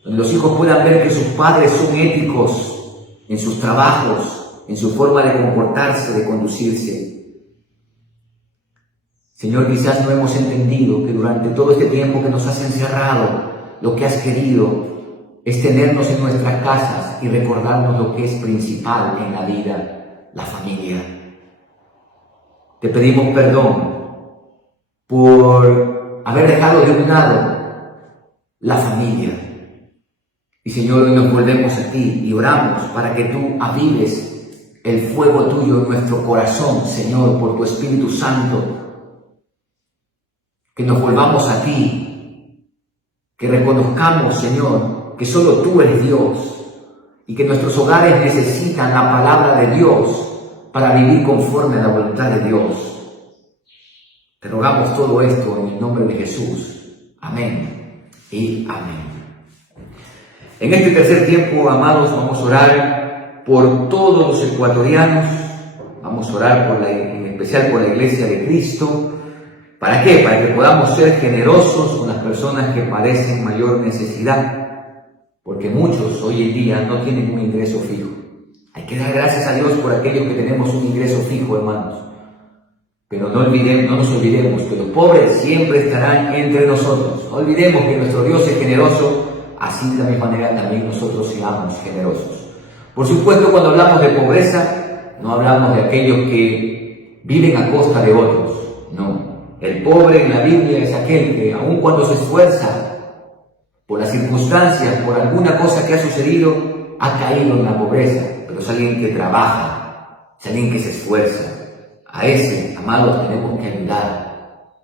donde los hijos puedan ver que sus padres son éticos en sus trabajos, en su forma de comportarse, de conducirse. Señor, quizás no hemos entendido que durante todo este tiempo que nos has encerrado, lo que has querido es tenernos en nuestras casas y recordarnos lo que es principal en la vida, la familia. Te pedimos perdón por haber dejado de un lado la familia. Y Señor, hoy nos volvemos a ti y oramos para que tú avives el fuego tuyo en nuestro corazón, Señor, por tu Espíritu Santo. Que nos volvamos a ti, que reconozcamos, Señor, que solo tú eres Dios y que nuestros hogares necesitan la palabra de Dios para vivir conforme a la voluntad de Dios. Te rogamos todo esto en el nombre de Jesús. Amén y amén. En este tercer tiempo, amados, vamos a orar por todos los ecuatorianos. Vamos a orar en especial por la Iglesia de Cristo. ¿Para qué? Para que podamos ser generosos con las personas que padecen mayor necesidad, porque muchos hoy en día no tienen un ingreso fijo. Hay que dar gracias a Dios por aquellos que tenemos un ingreso fijo, hermanos. Pero no nos olvidemos que los pobres siempre estarán entre nosotros. No olvidemos que nuestro Dios es generoso, así de la misma manera también nosotros seamos generosos. Por supuesto, cuando hablamos de pobreza, no hablamos de aquellos que viven a costa de otros, no. El pobre en la Biblia es aquel que, aun cuando se esfuerza por las circunstancias, por alguna cosa que ha sucedido, ha caído en la pobreza, pero es alguien que trabaja, es alguien que se esfuerza. A ese, amados, tenemos que ayudar.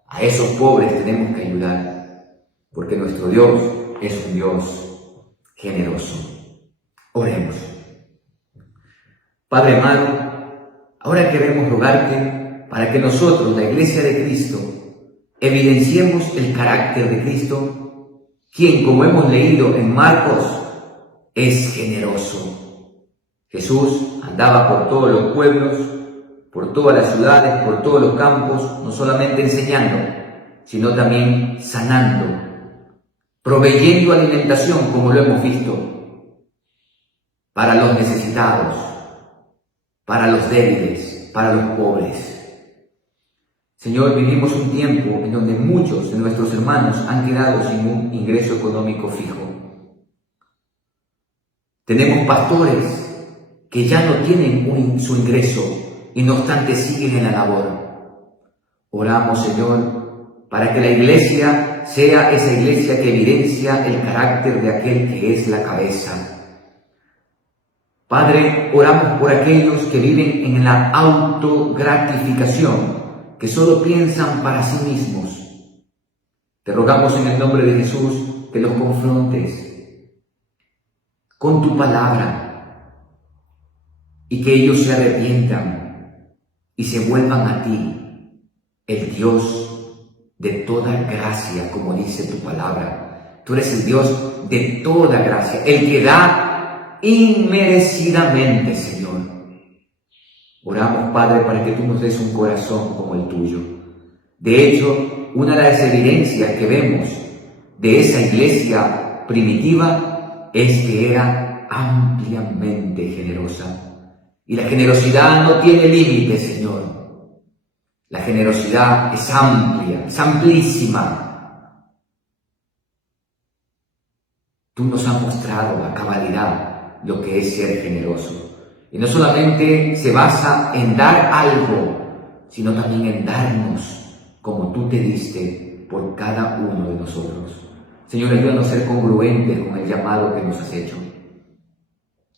A esos pobres tenemos que ayudar, porque nuestro Dios es un Dios generoso. Oremos. Padre amado, ahora queremos rogarte para que nosotros, la Iglesia de Cristo, evidenciemos el carácter de Cristo, quien, como hemos leído en Marcos, es generoso. Jesús andaba por todos los pueblos, por todas las ciudades, por todos los campos, no solamente enseñando, sino también sanando, proveyendo alimentación, como lo hemos visto, para los necesitados, para los débiles, para los pobres. Señor, vivimos un tiempo en donde muchos de nuestros hermanos han quedado sin un ingreso económico fijo. Tenemos pastores que ya no tienen su ingreso y no obstante siguen en la labor. Oramos, Señor, para que la iglesia sea esa iglesia que evidencia el carácter de aquel que es la cabeza. Padre, oramos por aquellos que viven en la autogratificación, que solo piensan para sí mismos. Te rogamos en el nombre de Jesús que los confrontes con tu palabra y que ellos se arrepientan y se vuelvan a ti, el Dios de toda gracia, como dice tu palabra. Tú eres el Dios de toda gracia, el que da inmerecidamente, Señor. Oramos, Padre, para que tú nos des un corazón como el tuyo. De hecho, una de las evidencias que vemos de esa iglesia primitiva es que era ampliamente generosa. Y la generosidad no tiene límite, Señor. La generosidad es amplia, es amplísima. Tú nos has mostrado a cabalidad lo que es ser generoso. Y no solamente se basa en dar algo, sino también en darnos como tú te diste por cada uno de nosotros. Señor, ayúdanos a ser congruentes con el llamado que nos has hecho.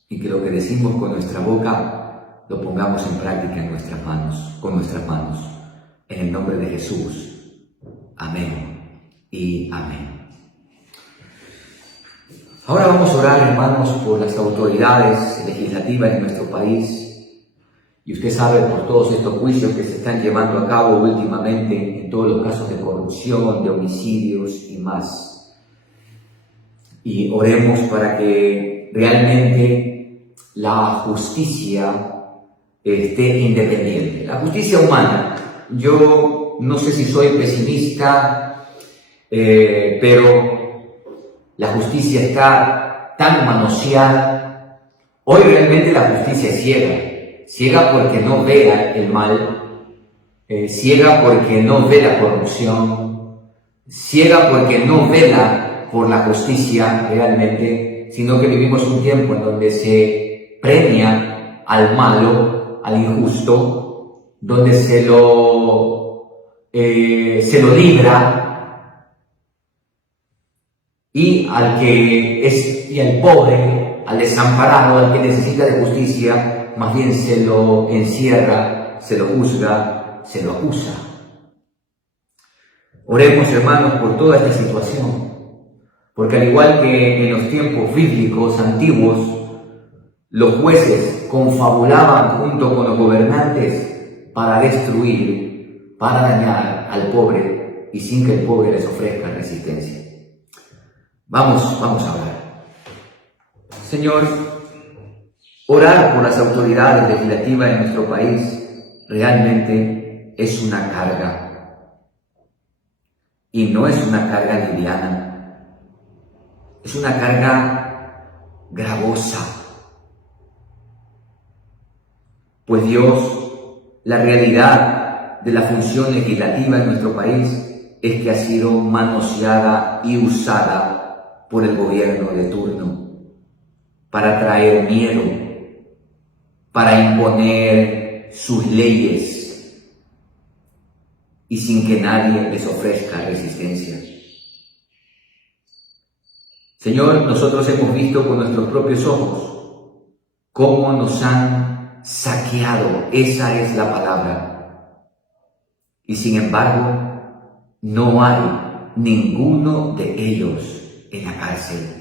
Y que lo que decimos con nuestra boca lo pongamos en práctica en nuestras manos, con nuestras manos. En el nombre de Jesús. Amén y amén. Ahora vamos a orar, hermanos, por las autoridades legislativas de nuestro país. Y usted sabe por todos estos juicios que se están llevando a cabo últimamente en todos los casos de corrupción, de homicidios y más. Y oremos para que realmente la justicia esté independiente. La justicia humana. Yo no sé si soy pesimista, pero la justicia está tan manoseada. Hoy realmente la justicia es ciega. Ciega porque no ve el mal, ciega porque no ve la corrupción, ciega porque no vela por la justicia realmente, sino que vivimos un tiempo en donde se premia al malo, al injusto, donde se lo libra, y al pobre, al desamparado, al que necesita de justicia, más bien se lo encierra, se lo juzga, se lo acusa. Oremos, hermanos, por toda esta situación, porque al igual que en los tiempos bíblicos antiguos, los jueces confabulaban junto con los gobernantes para destruir, para dañar al pobre y sin que el pobre les ofrezca resistencia. Vamos a orar. Señor, orar por las autoridades legislativas de nuestro país realmente es una carga. Y no es una carga liviana. Es una carga gravosa. Pues Dios, la realidad de la función legislativa en nuestro país es que ha sido manoseada y usada por el gobierno de turno para traer miedo, para imponer sus leyes y sin que nadie les ofrezca resistencia. Señor, nosotros hemos visto con nuestros propios ojos cómo nos han saqueado, esa es la palabra. Y sin embargo, no hay ninguno de ellos en la cárcel.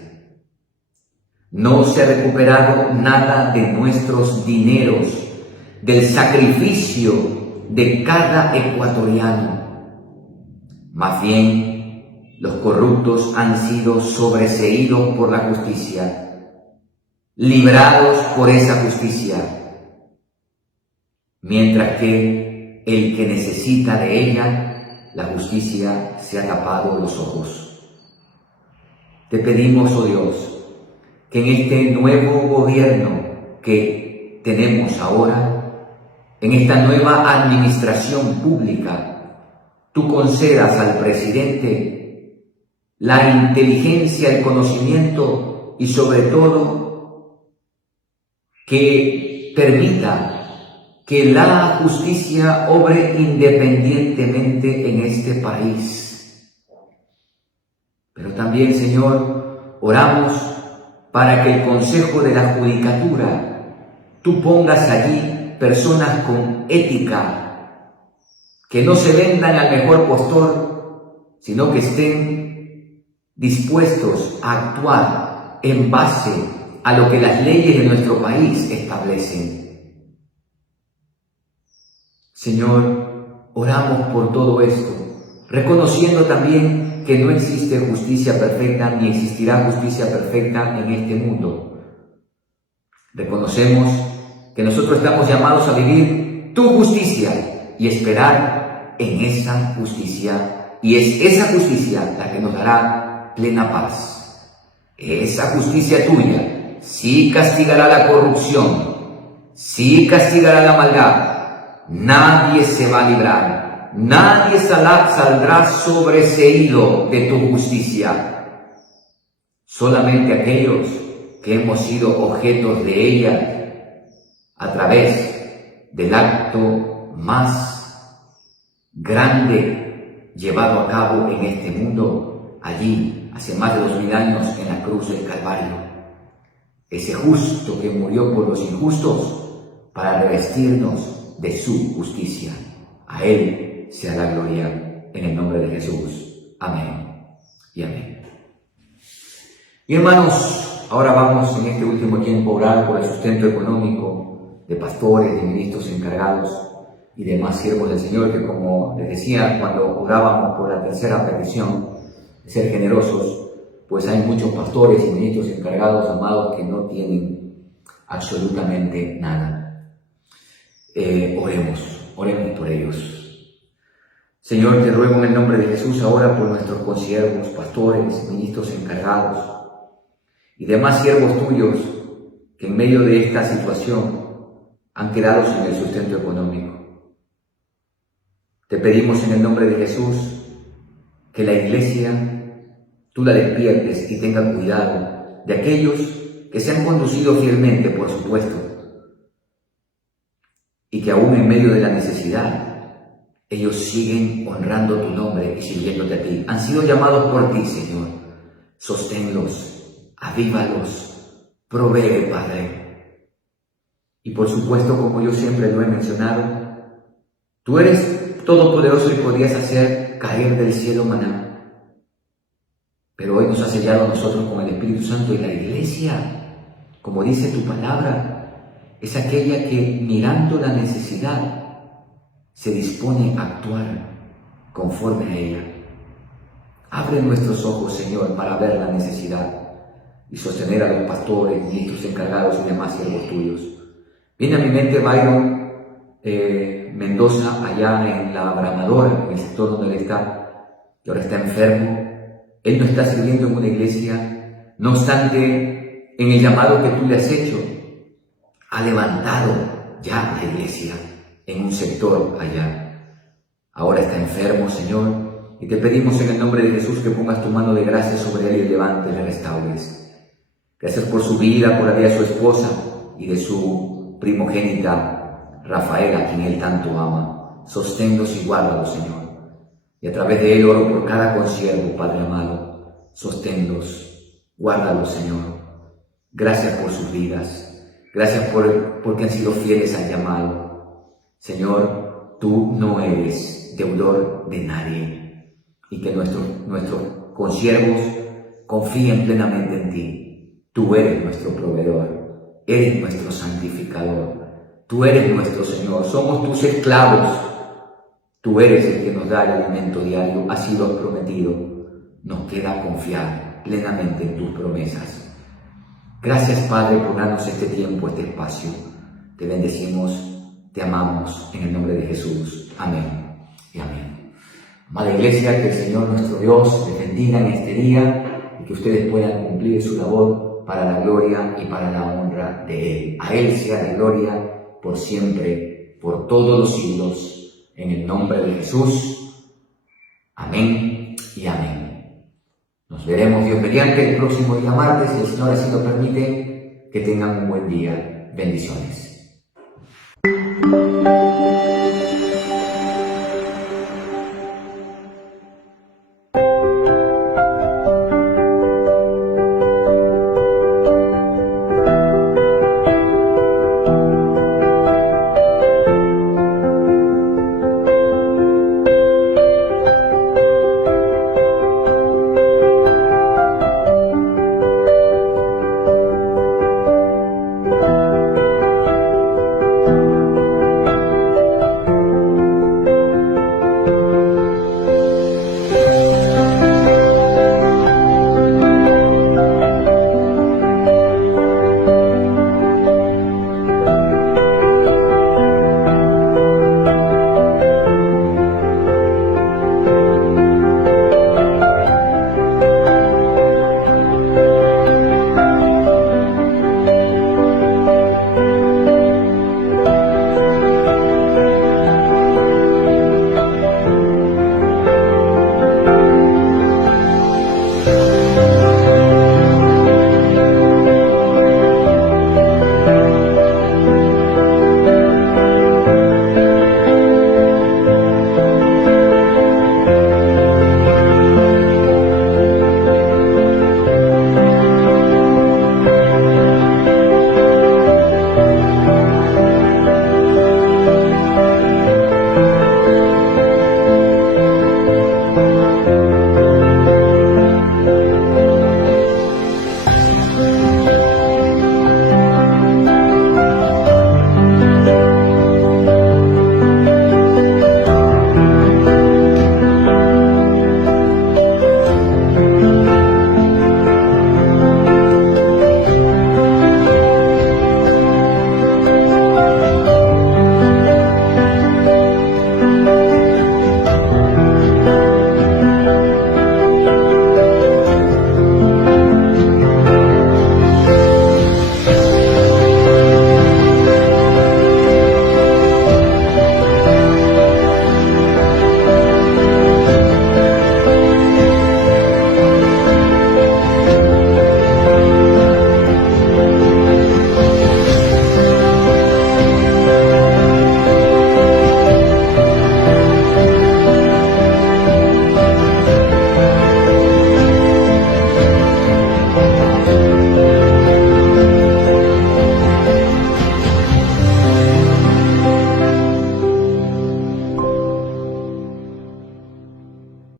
No se ha recuperado nada de nuestros dineros, del sacrificio de cada ecuatoriano. Más bien, los corruptos han sido sobreseídos por la justicia, librados por esa justicia, mientras que el que necesita de ella, la justicia se ha tapado los ojos. Te pedimos, oh Dios, que en este nuevo gobierno que tenemos ahora, en esta nueva administración pública, tú concedas al presidente la inteligencia, el conocimiento y sobre todo que permita que la justicia obre independientemente en este país. Pero también, Señor, oramos para que el Consejo de la Judicatura, tú pongas allí personas con ética, que no se vendan al mejor postor, sino que estén dispuestos a actuar en base a lo que las leyes de nuestro país establecen. Señor, oramos por todo esto, reconociendo también que no existe justicia perfecta ni existirá justicia perfecta en este mundo. Reconocemos que nosotros estamos llamados a vivir tu justicia y esperar en esa justicia, y es esa justicia la que nos dará plena paz. esa justicia tuya sí castigará la corrupción, sí castigará la maldad. Nadie se va a librar, nadie saldrá sobreseído de tu justicia. Solamente aquellos que hemos sido objetos de ella a través del acto más grande llevado a cabo en este mundo, allí, hace más de 2000 años, en la cruz del Calvario. Ese justo que murió por los injustos para revestirnos de su justicia. A Él sea la gloria en el nombre de Jesús. Amén y amén. Y hermanos, ahora vamos en este último tiempo a orar por el sustento económico de pastores, de ministros encargados y demás siervos del Señor, que como les decía cuando orábamos por la tercera petición, de ser generosos, pues hay muchos pastores y ministros encargados, amados, que no tienen absolutamente nada. Oremos por ellos. Señor, te ruego en el nombre de Jesús ahora por nuestros consiervos, pastores, ministros encargados y demás siervos tuyos que en medio de esta situación han quedado sin el sustento económico. Te pedimos en el nombre de Jesús que la iglesia tú la despiertes y tenga cuidado de aquellos que se han conducido fielmente, por supuesto, y que aún en medio de la necesidad, ellos siguen honrando tu nombre y sirviéndote a ti. Han sido llamados por ti, Señor. Sosténlos, avívalos, provee, Padre. Y por supuesto, como yo siempre lo he mencionado, tú eres todopoderoso y podrías hacer caer del cielo maná. Pero hoy nos has sellado a nosotros con el Espíritu Santo, y la iglesia, como dice tu palabra, es aquella que mirando la necesidad se dispone a actuar conforme a ella. Abre nuestros ojos, Señor, para ver la necesidad y sostener a los pastores, ministros encargados y demás siervos tuyos. Viene a mi mente Byron Mendoza, allá en la Bramadora, en el sector donde él está, que ahora está enfermo. Él no está sirviendo en una iglesia, no obstante, en el llamado que tú le has hecho, ha levantado ya la iglesia en un sector allá. Ahora está enfermo, Señor, y te pedimos en el nombre de Jesús que pongas tu mano de gracia sobre él y levantes y le restaures. Gracias por su vida, por la vida de su esposa y de su primogénita Rafaela, a quien él tanto ama. Sosténlos y guárdalos, Señor. Y a través de él oro por cada consiervo, Padre amado. Sosténlos, guárdalos, Señor. Gracias por sus vidas. Gracias porque han sido fieles al llamado. Señor, tú no eres deudor de nadie. Y que nuestros consiervos confíen plenamente en ti. Tú eres nuestro proveedor. Eres nuestro santificador. Tú eres nuestro Señor. Somos tus esclavos. Tú eres el que nos da el alimento diario, así lo has prometido. Nos queda confiar plenamente en tus promesas. Gracias, Padre, por darnos este tiempo, este espacio. Te bendecimos, te amamos, en el nombre de Jesús. Amén y amén. Amada Iglesia, que el Señor nuestro Dios les bendiga en este día y que ustedes puedan cumplir su labor para la gloria y para la honra de Él. A Él sea la gloria por siempre, por todos los siglos. En el nombre de Jesús. Amén y amén. Nos veremos, Dios mediante, el próximo día martes, si el Señor así lo permite. Que tengan un buen día. Bendiciones.